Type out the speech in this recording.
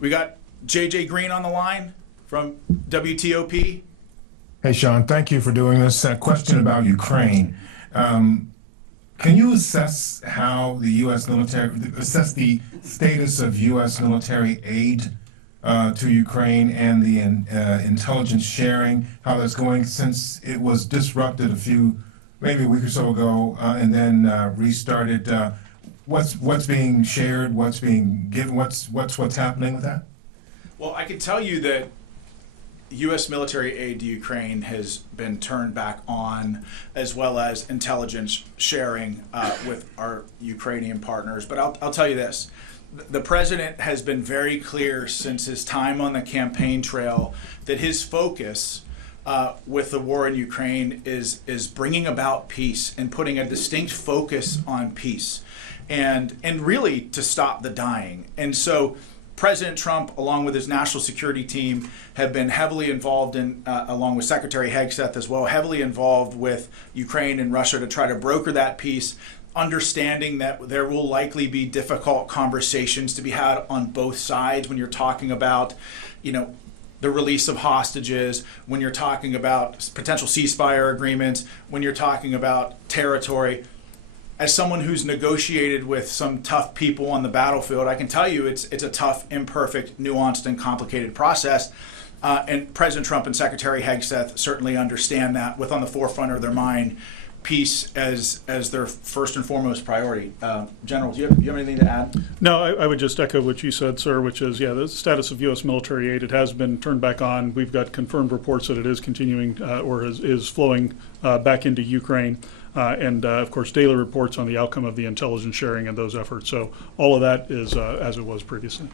We got JJ Green on the line from WTOP. Hey, Sean, thank you for doing this. A question about Ukraine. Can you assess how the U.S. military, assess the status of U.S. military aid to Ukraine and the intelligence sharing, how that's going since it was disrupted maybe a week or so ago, and then restarted? What's being shared? What's being given? What's happening with that? Well, I can tell you that U.S. military aid to Ukraine has been turned back on, as well as intelligence sharing with our Ukrainian partners. But I'll tell you this. The president has been very clear since his time on the campaign trail that his focus with the war in Ukraine is bringing about peace and putting a distinct focus on peace and really to stop the dying. And so President Trump, along with his national security team, have been heavily involved in, along with Secretary Hegseth as well, heavily involved with Ukraine and Russia to try to broker that peace, understanding that there will likely be difficult conversations to be had on both sides when you're talking about, the release of hostages, when you're talking about potential ceasefire agreements, when you're talking about territory. As someone who's negotiated with some tough people on the battlefield, I can tell you it's a tough, imperfect, nuanced, and complicated process. And President Trump and Secretary Hegseth certainly understand that, with on the forefront of their mind peace as their first and foremost priority. General, do you have anything to add? No, I would just echo what you said, sir, which is, the status of U.S. military aid, it has been turned back on. We've got confirmed reports that it is continuing or is flowing back into Ukraine. And of course, daily reports on the outcome of the intelligence sharing and those efforts. So all of that is as it was previously.